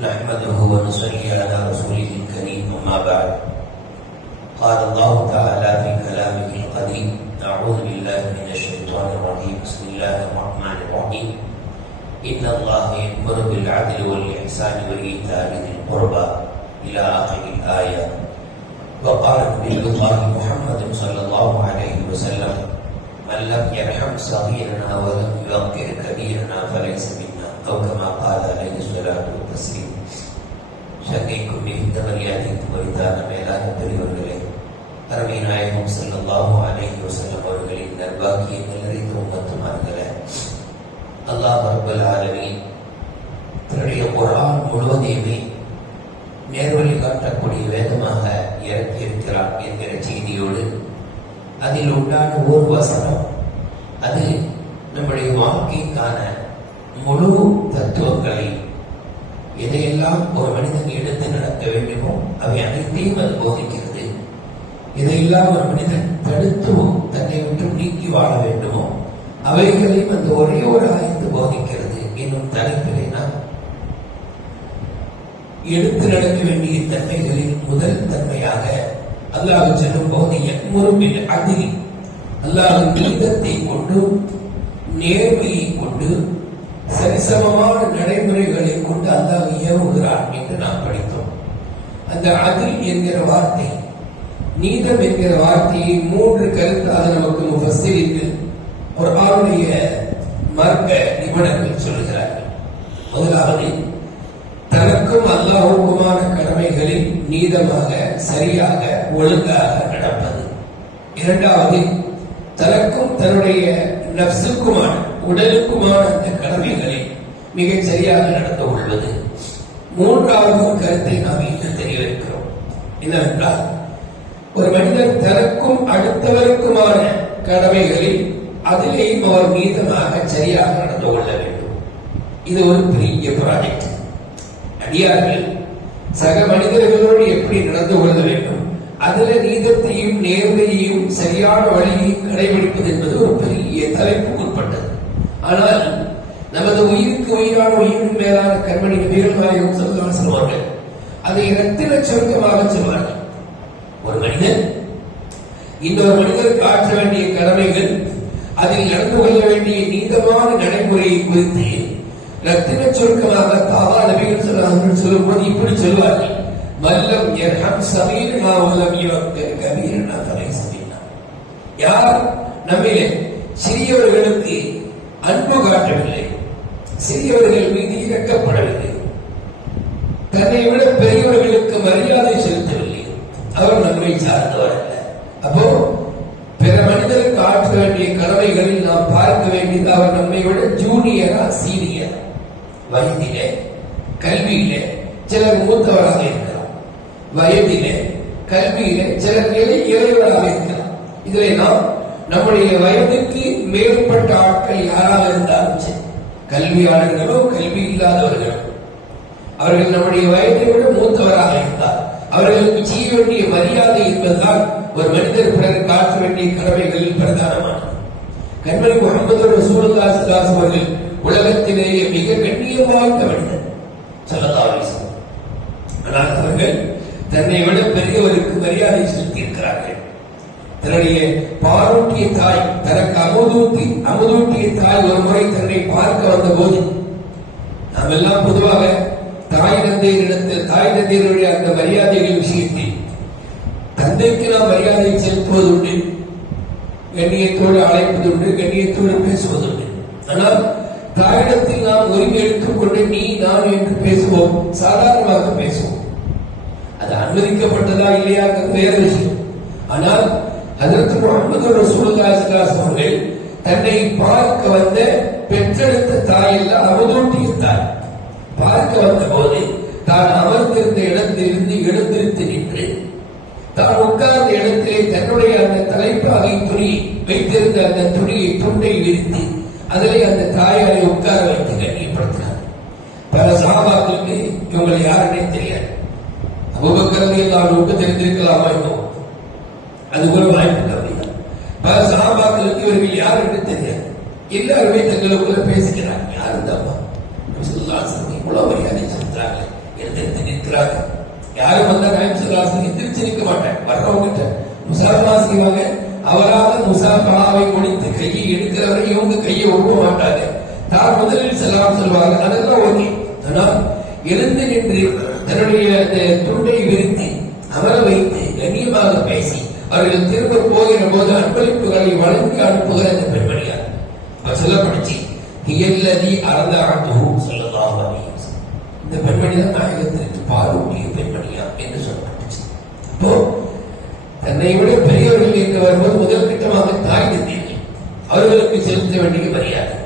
نحمده ونصلي على رسوله الكريم أما بعد. قال الله تعالى في كلامه القديم أعوذ بالله من الشيطان الرجيم. بسم الله الرحمن الرحيم. إن الله يأمر بالعدل والإحسان وإيتاء ذي القربى إلى آخر الآية. وقال نبي الله محمد صلى الله عليه وسلم من لم يرحم صغيرنا ولم يوقر كبيرنا فليس منا أو كما قال عليه الصلاة والتسليم சங்கைக்கும் மிகுந்த மரியாதைக்கும் உரித்தான மேலான பெரியவர்களே அருமை நாயகம் ஸல்லல்லாஹு அலைஹி வஸல்லம் அவர்களின் நல்வாக்கியங்கள் நிறைந்த உம்மத்துமார்களே அல்லாஹ் ரப்பல் ஆலமீன் தன்னுடைய குர்ஆன் முழுவதையுமே நேர்வழி காட்டக்கூடிய வேதமாக இறக்கியிருக்கிறார் என்கிற செய்தியோடு அதில் உண்டான ஒரு வசனம் அது நம்முடைய வாழ்க்கைக்கான முழு தத்துவங்களை எதையெல்லாம் ஒரு மனிதன் எடுத்து நடக்க வேண்டுமோ அவை அனைத்தையும் அது போதிக்கிறது. இதையெல்லாம் ஒரு மனிதன் தடுத்து தன்னை விட்டு நீக்கி வாழ வேண்டுமோ அவைகளையும் அந்த ஒரே ஒரு ஆய்ந்து போதிக்கிறது என்னும் தலைப்பிலே நாம் எடுத்து நடக்க வேண்டிய தன்மைகளில் முதல் தன்மையாக அல்லாஹ் செல்லும் போது எம்முறுமில் அதில் அல்லாஹ் நீதத்தை கொண்டு நேர்மையை கொண்டு சரிசமமான நடைமுறைகளை கொண்டு அல்லாஹ் ஏவுகிறான் என்று நாம் படித்தோம். அந்த அதில் என்கிற வார்த்தை நீதம் என்கிற வார்த்தையை மூன்று கருத்தாக நமக்கு முஃபஸ்ஸிரித்து ஒரு ஆளுடைய மார்க்க நிபுணர்கள் சொல்கிறார்கள் முதலாவது தனக்கும் அல்லாஹுக்குமான கடமைகளில் நீதமாக சரியாக ஒழுங்காக நடப்பது. இரண்டாவது தனக்கும் தன்னுடைய நப்சுக்குமான உடலுக்குமான அந்த கடமைகளில் மிகச் சரியாக நடத்த உள்ளது. மூன்றாவது கருத்தை நாம் இன்று தெரியவிருக்கிறோம் என்னவென்றால் ஒரு மனிதர் தனக்கும் அடுத்தவருக்குமான கடமைகளில் அதிலேயும் அவர் மீதமாக சரியாக நடந்து கொள்ள வேண்டும். இது ஒரு பெரிய ப்ராஜெக்ட் அடியார்கள் சக மனிதர்களோடு எப்படி நடந்து கொள்ள வேண்டும்? அதில் நீதத்தையும் நேர்மையையும் சரியான வழியையும் கடைபிடிப்பது என்பது ஒரு பெரிய தலைப்புக்குட்பட்டது. ஆனால் நமது உயிருக்கு உயிரான உயிரின் மேலான கண்மணி வீரநாயகம் சொல்லுவார் சொல்வார்கள் அதை இரத்தின சுருக்கமாக சொல்வார்கள். ஒரு மனிதன் இன்னொரு மனிதருக்கு ஆற்ற வேண்டிய கடமைகள் அதில் நடந்து கொள்ள வேண்டிய நீண்டமான நடைமுறையை குறித்து ரத்தின சுருக்கமாக தாவா நபிகள் சொல்லார்கள் சொல்லும்போது இப்படி சொல்வார்கள். வல்லம் எர்ஹம் சபீரனா வல்லம் யுவக்கர் கபீரனா தலை சபீரனா. யார்? நம்மிலே சிறியவர்களுக்கு அன்பு காட்டவில்லை சிறியவர்கள் மீது இறக்கப்படவில்லை தன்னை விட பெரியவர்களுக்கு மரியாதை செலுத்தவில்லை. அவர் நம்மை சார்ந்தவர் அல்ல. அப்போ பிற மனிதருக்கு ஆற்ற வேண்டிய கடமைகளில் நாம் பார்க்க வேண்டியது அவர் நம்மை விட ஜூனியரா சீனியர் வயதிலே கல்வியிலே சிலர் மூத்தவராக இருக்கலாம். வயதிலே கல்வியிலே சிலர் நிலை இளையவராக இருக்கலாம். இதிலே நாம் நம்முடைய வயதுக்கு மேற்பட்ட ஆட்கள் யாராக இருந்தாலும் சரி கல்வியாளர்களோ கல்வி இல்லாதவர்களோ அவர்கள் நம்முடைய வயதை விட மூத்தவராக இருந்தார் அவர்களுக்கு செய்ய வேண்டிய மரியாதை என்பதுதான் ஒரு மனிதர் பிறர் காக்க வேண்டிய கடமைகளில் பிரதானமானது. கண்மணி முகமது ரசூலுல்லாஹி அவர்கள் உலகத்திலேயே மிக கண்ணியம் வாய்ந்த மனிதர் சொல்லலாம் ஆனால் அவர்கள் தன்னை விட பெரியவருக்கு மரியாதை செலுத்தியிருக்கிறார்கள். தன்னுடைய பாலூட்டிய தாய் தனக்கு அமுதூட்டி அமுதூட்டிய தாய் ஒரு முறை தன்னை பார்க்க வந்த போது நாம் எல்லாம் பொதுவாக தாய் தந்தையரிடத்தில் தாய் தந்தையருடைய அந்த மரியாதைகள் விஷயத்தை தந்தைக்கு நாம் மரியாதை செலுத்துவதுண்டு கண்ணியத்தோடு அழைப்பதுண்டு கண்ணியத்தோடு பேசுவதுண்டு. ஆனால் தாயிடத்தில் நாம் உரிமை எடுத்துக்கொண்டு நீ நான் என்று பேசுவோம் சாதாரணமாக பேசுவோம். அது அனுமதிக்கப்பட்டதா இல்லையா வேறு விஷயம். ஆனால் அதற்கு முகமது ரசூலுல்லாஹி அவர்கள் தன்னை பார்க்க வந்த பெற்றெடுத்த தாயில் அவதூட்டிய தாய் பார்க்க வந்த போது தான் அமர்ந்திருந்த இடத்திலிருந்து எழுந்திருத்து நின்று தான் உட்கார்ந்த இடத்திலே தன்னுடைய அந்த தலைப்பாகை துணி வைத்திருந்த அந்த துணியை துண்டை விரித்து அதிலே அந்த தாயாரை உட்கார வைத்து கண்ணியப்படுத்தினார். பல சாபாக்களுக்கு இவங்களை யாருன்னே தெரியாது. அபுபக்கரது எல்லாருக்கும் தெரிந்திருக்கலாமா இன்னும்? அது ஒரு வாய்ப்பு கம்மி பல சகாபாக்களுக்கு இவர்கள் யார் என்று தெரியாது. எல்லாருமே தங்களுக்குள்ள பேசுகிறாங்க யார் இந்த சுல்லாசன் இவ்வளவு மரியாதை செலுத்துறாங்க நிற்கிறாங்க யாரும் வந்தா நாயம் சுல்லாசன் எந்திரிச்சு நிற்க மாட்டேன் வர்றவங்க முசாஃபா செய்வாங்க அவராக முசாஃபாவை முடித்து கையை எடுக்கிறவரை இவங்க கையை ஒழுவ மாட்டாங்க. தான் முதலில் செல்லாம் சொல்வாங்க அதெல்லாம் ஓகே. ஆனால் எழுந்து நின்று தன்னுடைய அந்த துண்டை விரித்து அவர்கள் திரும்ப போகிற போது அன்பளிப்புகளை வழங்கி அனுப்புகிற இந்த பெண்மணியார் அப்ப சொல்லப்படுச்சு ஹியல்லதி அறந்தாழ்த்துவும் சொல்லலாம் இந்த பெண்மணி தான் நாயகத்திற்கு பாலூட்டிய பெண்மணியா என்று சொல்லப்பட்டுச்சு. அப்போ தன்னை விட பெரியவர்கள் என்று வரும்போது முதல் கட்டமாக தாய் தந்தீர்கள் அவர்களுக்கு செலுத்த வேண்டிய மரியாதை.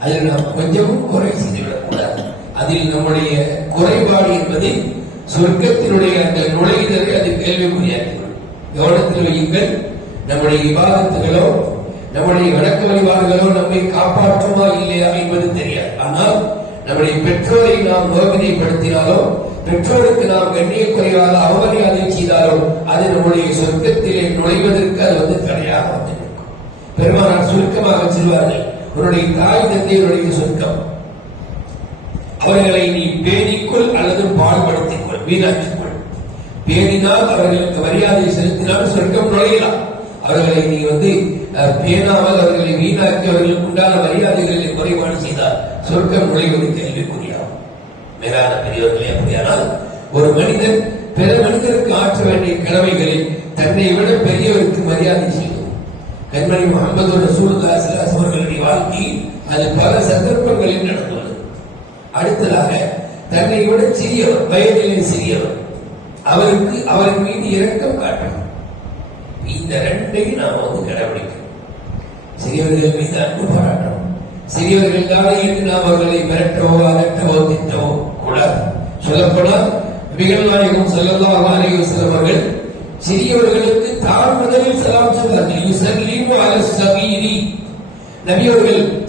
அதில் நாம் கொஞ்சமும் குறை செய்துவிடக் கூடாது அதில் நம்முடைய குறைபாடு என்பதை சொர்க்கத்தினுடைய அந்த நுழைதலை அது கேள்வி முடியாது கவனத்தில் வையுங்கள். நம்முடைய விவாதத்துகளோ நம்முடைய வணக்க வழிபாடுகளோ நம்மை காப்பாற்றுமா இல்லையா என்பது தெரியாது. ஆனால் நம்முடைய பெற்றோரை நாம் நோவினைப்படுத்தினாலோ பெற்றோருக்கு நாம் கண்ணிய குறைவாக அவமரியாதை செய்தாலோ அது நம்முடைய சொர்க்கத்திலே நுழைவதற்கு அது வந்து தடையாக வந்திருக்கும். பெருமானார் சுருக்கமாக சொல்வார்கள் உன்னுடைய தாய் தந்தையருடைய சொர்க்கம். அவர்களை நீ பேணிக்குள் அல்லது பாழ்படுத்திக் கொள் பேணினால் அவர்களுக்கு மரியாதை செலுத்தினால் சொர்க்கம் நுழையலாம். அவர்களை நீ வந்து அஹ், பேணாமல் அவர்களை வீணாக்கி அவர்களுக்கு உண்டான மரியாதைகளை குறைபாடு செய்தால் சொர்க்கம் நுழைவது கேள்விக்குரியாகும் மேலான பெரியவர்களே அப்படியானால் ஒரு மனிதன் பிற மனிதருக்கு ஆற்ற வேண்டிய கடமைகளில் தன்னை விட பெரியவருக்கு மரியாதை செய்வது கண்மணி முகமது ரசூலுல்லாஹி அவர்களுடைய வாழ்க்கையில் அது பல சந்தர்ப்பங்களில் நடந்துள்ளது. அடுத்ததாக தன்னை விட சிறியவர் வயதிலே சிறியவர் அவருக்கு அவரின் மீது இரக்கம் காட்டணும். இந்த ரெண்டையும் நாம வந்து கடைபிடிக்கணும். சிறியவர்கள் மீது அன்பு பாராட்டணும். சிறியவர்கள் தானே நாம் அவர்களை மிரட்டவோ அதட்டவோ திட்டவோ கூடாது. சொல்லப்போனால் நபிகள் நாயகம் ஸல்லல்லாஹு அலைஹி சிறியவர்களுக்கு தான் முதலில் சலாம் சொன்னார்கள் யுஸல்லிமு அல ஸகீரி நபி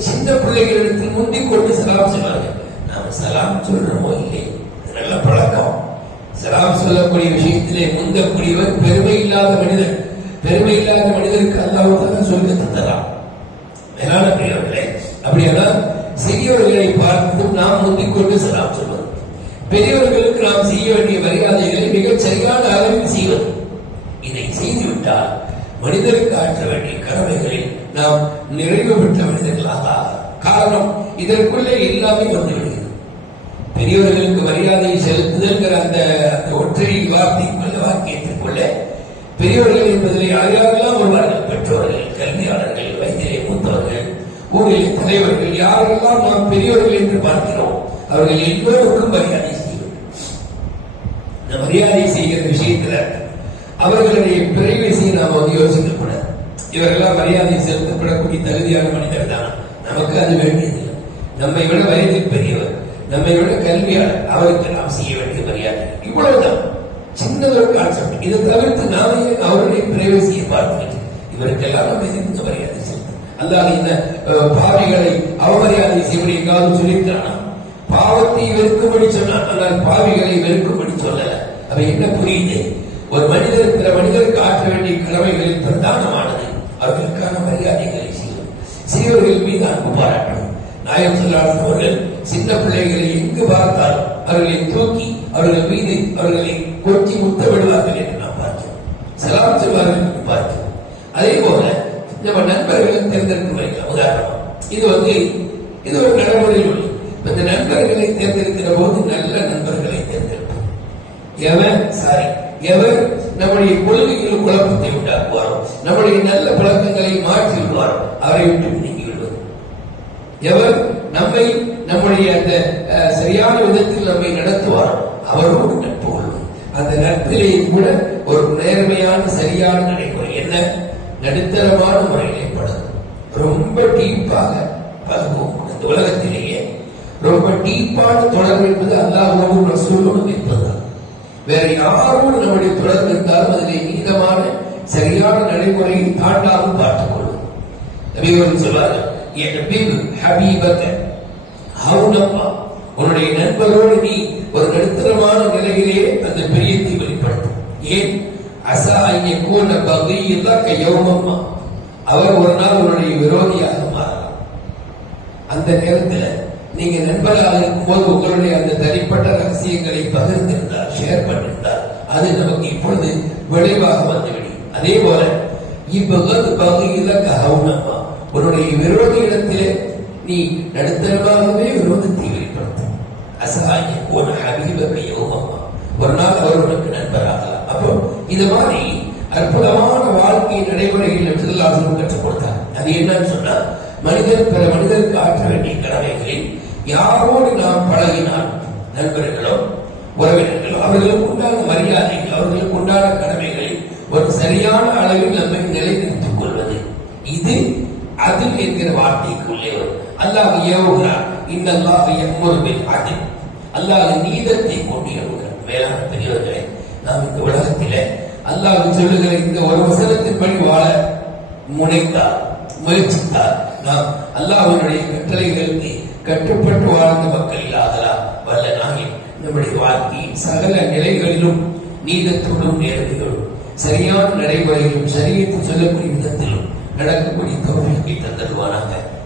சின்ன பிள்ளைகளிடத்தில் முந்திக் கொண்டு சலாம் சொன்னார்கள். நாம் சலாம் சொல்றோமோ இல்லை நல்ல பழக்கம். சலாம் சொல்லக்கூடிய விஷயத்திலே முந்தக்கூடியவர் பெருமை இல்லாத மனிதர். பெருமை இல்லாத மனிதருக்கு அல்லாவுக்கு சொல்லி தந்தலாம் மேலான பெரியவர்களே அப்படியானால் சிறியவர்களை பார்த்தும் நாம் முந்திக்கொண்டு சலாம் சொல்வது. பெரியவர்களுக்கு நாம் செய்ய வேண்டிய மரியாதைகளை மிகச் சரியான அளவில் செய்வது. இதை செய்துவிட்டால் மனிதருக்கு ஆற்ற வேண்டிய கடமைகளில் நாம் நிறைவு பெற்ற மனிதர்களாக காரணம் இதற்குள்ளே எல்லாமே வந்து பெரியவர்களுக்கு மரியாதையை செலுத்துதல்கிற அந்த அந்த ஒற்றை வார்த்தைக்குள்ள வாக்கியத்திற்குள்ள பெரியவர்கள் என்பதிலே யாரெல்லாம் வருவார்கள் பெற்றோர்கள் கல்வியாளர்கள் வயதிலே மூத்தவர்கள் ஊரிலே தலைவர்கள் யாரெல்லாம் நாம் பெரியவர்கள் என்று பார்க்கிறோம் அவர்கள் எல்லோருக்கும் மரியாதை செய்வது. இந்த மரியாதை செய்கிற விஷயத்துல அவர்களுடைய பிரைவசியை நாம் வந்து யோசிக்கக்கூடாது இவரெல்லாம் மரியாதை செலுத்தப்படக்கூடிய தகுதியான மனிதர் தான் நமக்கு அது வேண்டியது நம்மை விட வயதில் பெரியவர். நம்மை கல்வியால் அவருக்கு நாம் செய்ய வேண்டிய மரியாதை. இவ்வளவுதான். சின்னதொரு கான்செப்ட் இதை தவிர்த்து நாமே அவருடைய பிரைவசியை பார்த்துக்கிட்டு இவருக்கெல்லாம் நம்ம எதிர்த்து மரியாதை செலுத்தணும் அல்லாத இந்த பாவிகளை அவமரியாதை செய்வதை எங்காவது சொல்லியிருக்கிறானா? பாவத்தை வெறுக்கும்படி சொன்னான். ஆனால் பாவிகளை வெறுக்கும்படி சொல்லல. அவ என்ன புரியுது? ஒரு மனிதர் பிற மனிதருக்கு ஆற்ற வேண்டிய கடமைகளில் பிரதானமானது அவர்களுக்கான மரியாதைகளை செய்யும் சிறியவர்கள் மீது அன்பு பாராட்டணும். நாயம் சொல்லாத அவர்கள் சின்ன பிள்ளைகளை எங்கு பார்த்தாலும் அவர்களை தூக்கி அவர்கள் மீது அவர்களை கொட்டி முத்த விடுவார்கள் என்று நாம் பார்க்கிறோம். சலாம் சொல்வார்கள் என்று பார்க்கிறோம். அதே போல நம்ம நண்பர்களை தேர்ந்தெடுத்து வைக்கலாம் உதாரணம் இது வந்து இது ஒரு நடைமுறையில் உள்ளது இந்த நண்பர்களை தேர்ந்தெடுக்கிற போது நல்ல நண்பர்களை தேர்ந்தெடுப்போம். எவன் சாரி எவர் நம்முடைய கொள்கையில் குழப்பத்தை உண்டாக்குவாரோ நம்முடைய நல்ல பழக்கங்களை மாற்றி விடுவாரோ அவரை விட்டு நீங்கி விடுவது எவர் அவருடைய அந்த சரியான விதத்தில் நம்மை நடத்துவார். அவரோடு நட்பு கொள்வது அந்த நட்பிலே கூட ஒரு நேர்மையான சரியான நடைமுறை. என்ன? நடுத்தரமான முறையிலே பழகும். ரொம்ப டீப்பாக பழகுவோம் இந்த உலகத்திலேயே. ரொம்ப டீப்பான தொடர்பு என்பது அல்லாஹ்வும் ரசூலும் இருப்பதுதான் வேற யாரோடு நம்முடைய தொடர்பு இருந்தாலும் அதிலே நீதமான சரியான நடைமுறையை தாண்டாமல் பார்த்துக் கொள்ளும். நபிகள் சொல்வார்கள் என் பின் ஹபீபத்தை ஹவுனம்மா உன்னுடைய நண்பரோடு நீ ஒரு நடுத்தரமான நிலையிலே அந்த பிரியத்தை வெளிப்படுத்தும். ஏன்? அசா ஐய கூன பகையெல்லாம் கையவுமம்மா அவர் ஒரு நாள் உன்னுடைய விரோதியாக மாறலாம். அந்த நேரத்தில் நீங்க நண்பராக இருக்கும்போது உங்களுடைய அந்த தனிப்பட்ட ரகசியங்களை பகிர்ந்திருந்தார் ஷேர் பண்ணிருந்தார். அது நமக்கு இப்பொழுது விளைவாக வந்துவிடும். அதே போல இப்பகது பகுதியில கவுனமா உன்னுடைய விரோதியிடத்திலே நீ நடுத்தரமாகவே விரோதத்தை வெளிப்படுத்தும் அசகாய ஒரு ஹபீபக யோகமா ஒரு நாள் அவர்களுக்கு நண்பராகலாம் அப்போ இது மாதிரி அற்புதமான வாழ்க்கை நடைமுறையில் நபிசுல்லாசனம் கற்றுக் கொடுத்தார் அது என்னன்னு சொன்னா மனிதர் பிற மனிதருக்கு ஆற்ற வேண்டிய கடமைகளில் யாரோடு நாம் பழகினால் நண்பர்களோ உறவினர்களோ அவர்களுக்கு உண்டான மரியாதை அவர்களுக்கு உண்டான கடமைகளை ஒரு சரியான அளவில் நம்மை நிலைநிறுத்திக் கொள்வது இது அதில் என்கிற வார்த்தைக்குள்ளே வரும் அல்லாஹ் ஏவுகிறார் இந்த அல்லாஹ் எம்முருவில் அதில் அல்லாஹ் நீதத்தை கொண்டு ஏவுகிறார் வேளாண் பெரியவர்களே நாம் இந்த உலகத்திலே அல்லாஹ் சொல்லுகிற இந்த ஒரு வசனத்தின்படி வாழ முனைத்தார் முயற்சித்தார் நாம் அல்லாஹனுடைய கட்டளைகளுக்கு கட்டுப்பட்டு வாழ்ந்த மக்களில் ஆகலாம் வல்ல நாங்கள் நம்முடைய வாழ்க்கையின் சகல நிலைகளிலும் நீதத்தோடும் நேர்மைகளும் சரியான நடைமுறையிலும் சரியத்து சொல்லக்கூடிய விதத்திலும் நடக்கக்கூடிய தோல்வியை தந்தருவானாக.